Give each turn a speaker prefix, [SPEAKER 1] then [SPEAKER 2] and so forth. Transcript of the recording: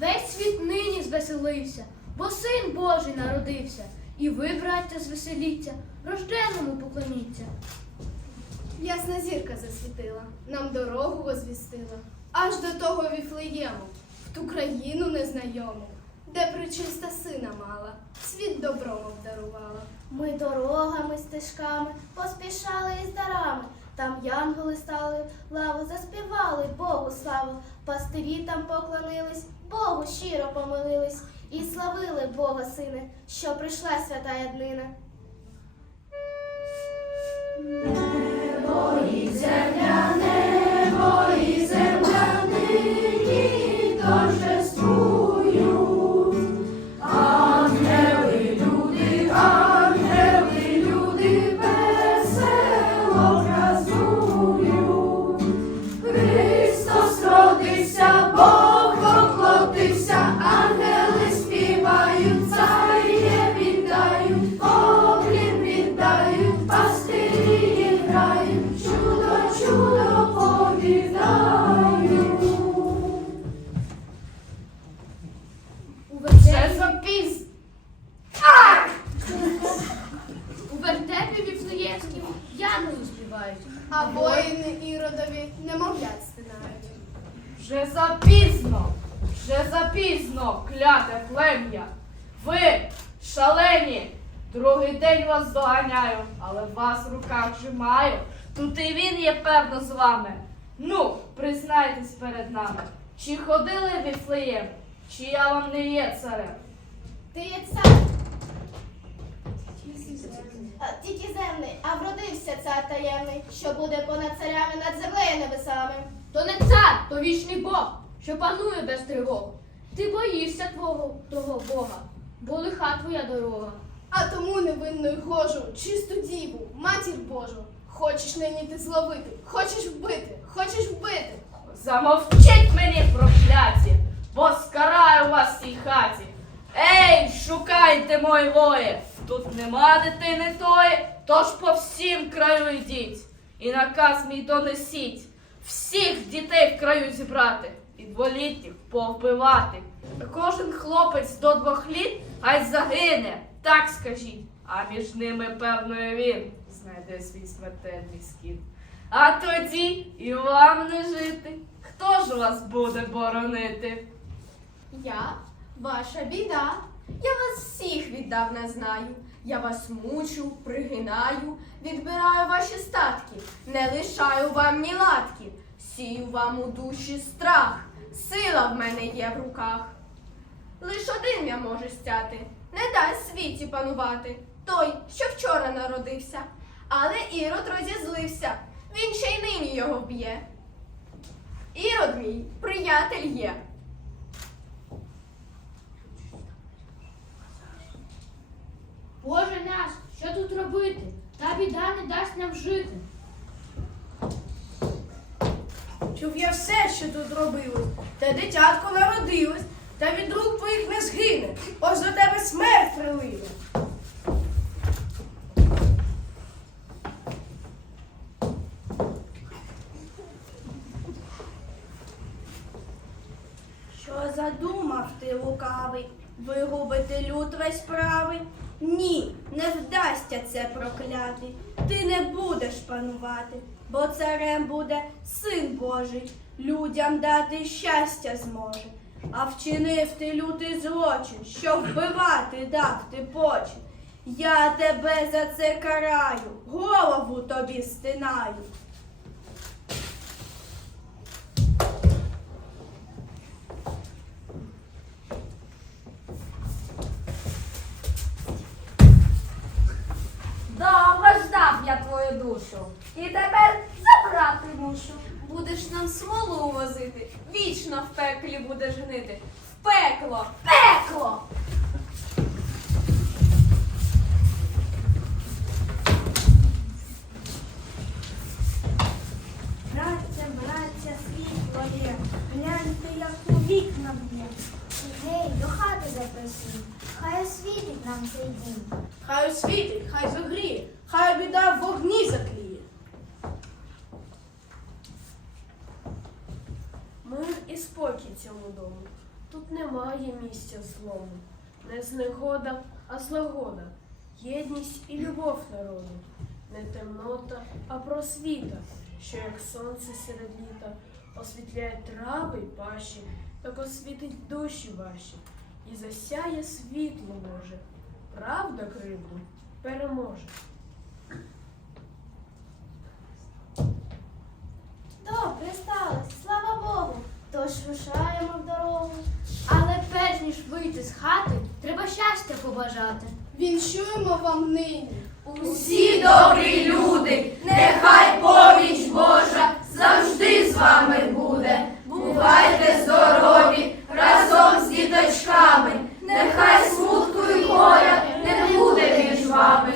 [SPEAKER 1] Весь світ нині звеселився, бо син Божий народився. І ви, браття, звеселіться, рожденому поклоніться.
[SPEAKER 2] Ясна зірка засвітила, нам дорогу возвістила, аж до того віфлеєму, в ту країну незнайому, де причиста сина мала, світ добром обдарувала. Ми дорогами, стежками поспішали із дарами. Там янголи стали, лаву заспівали, Богу славу. Пастирі там поклонились, Богу щиро помилились і славили Бога Сина, що прийшла свята яднина.
[SPEAKER 3] Христос
[SPEAKER 1] віфлеємським янголи співають.
[SPEAKER 2] А воїни іродові немовлят стинають.
[SPEAKER 4] Вже запізно, вже запізно, кляте плем'я. Ви, шалені, другий день вас доганяю, але вас в руках тримаю. Тут і він є, певно, з вами. Ну, признайтесь перед нами, чи ходили Віфлеєм, чи я вам не є царем?
[SPEAKER 2] Ти є цар. А, Тільки земний, а вродився цар таємний, що буде понад царями над землею небесами.
[SPEAKER 1] То не цар, то вічний Бог, що панує без тривог. Ти боїшся твого того Бога, бо лиха твоя дорога.
[SPEAKER 2] А тому невинною гожу, чисту діву, матір Божу. Хочеш нині ти зловити, хочеш вбити, хочеш вбити.
[SPEAKER 4] Замовчіть мені, прокляті, бо скараю вас в цій хаті. Ей, шукайте мої вої, тут нема дитини тої, тож по всім краю йдіть. І наказ мій донесіть, всіх дітей в краю зібрати, і дволітніх повбивати. Кожен хлопець до двох літ ай загине, так скажіть. А між ними, певно, він знайде свій смертельний скін. А тоді і вам не жити. Хто ж вас буде боронити?
[SPEAKER 5] Я ваша біда. Я вас всіх віддавна знаю. Я вас мучу, пригинаю, відбираю ваші статки, не лишаю вам ні латки, сію вам у душі страх. Сила в мене є в руках. Лиш один я можу стяти, не дасть світі панувати той, що вчора народився. Але Ірод розізлився, він ще й нині його вб'є. Ірод мій приятель є.
[SPEAKER 1] Боже наш, що тут робити? Та біда не дасть нам жити.
[SPEAKER 6] Чув я все, що тут робилось, та дитятко народилось, та від рук твоїх не згине. Ось до тебе смерть прилине. Що задумав ти лукавий, вигубити люд весь правий? Ні, не вдасться це проклятий. Ти не будеш панувати, бо царем буде син Божий, людям дати щастя зможе. А вчинив ти лютий злочин, що вбивати дав ти почин. Я тебе за це караю, голову тобі стинаю.
[SPEAKER 3] І тепер забрати мушу.
[SPEAKER 5] Будеш нам смолу возити, вічно в пеклі будеш гнити. В пекло!
[SPEAKER 3] Пекло!
[SPEAKER 2] Браття, браття, світло є, гляньте, як у вікна б'є. Гей, до хати запросив, хай освітить нам цей дім.
[SPEAKER 6] Хай освітить, хай зогріє, хай біда в вогні закліє.
[SPEAKER 7] Спокій цьому дому. Тут немає місця злому, не знегода, а злагода, єдність і любов народу, не темнота, а просвіта, що як сонце серед літа освітляє трави й паші, так освітить душі ваші, і засяє світло Боже. Правда кривду переможе.
[SPEAKER 1] Добре сталося. Тож рушаємо в дорогу. Але перш ніж вийти з хати, треба щастя побажати.
[SPEAKER 2] Віншуємо вам нині.
[SPEAKER 3] Усі добрі люди, нехай поміч Божа завжди з вами буде. Бувайте здорові разом з діточками, нехай смутку і горя не буде між вами.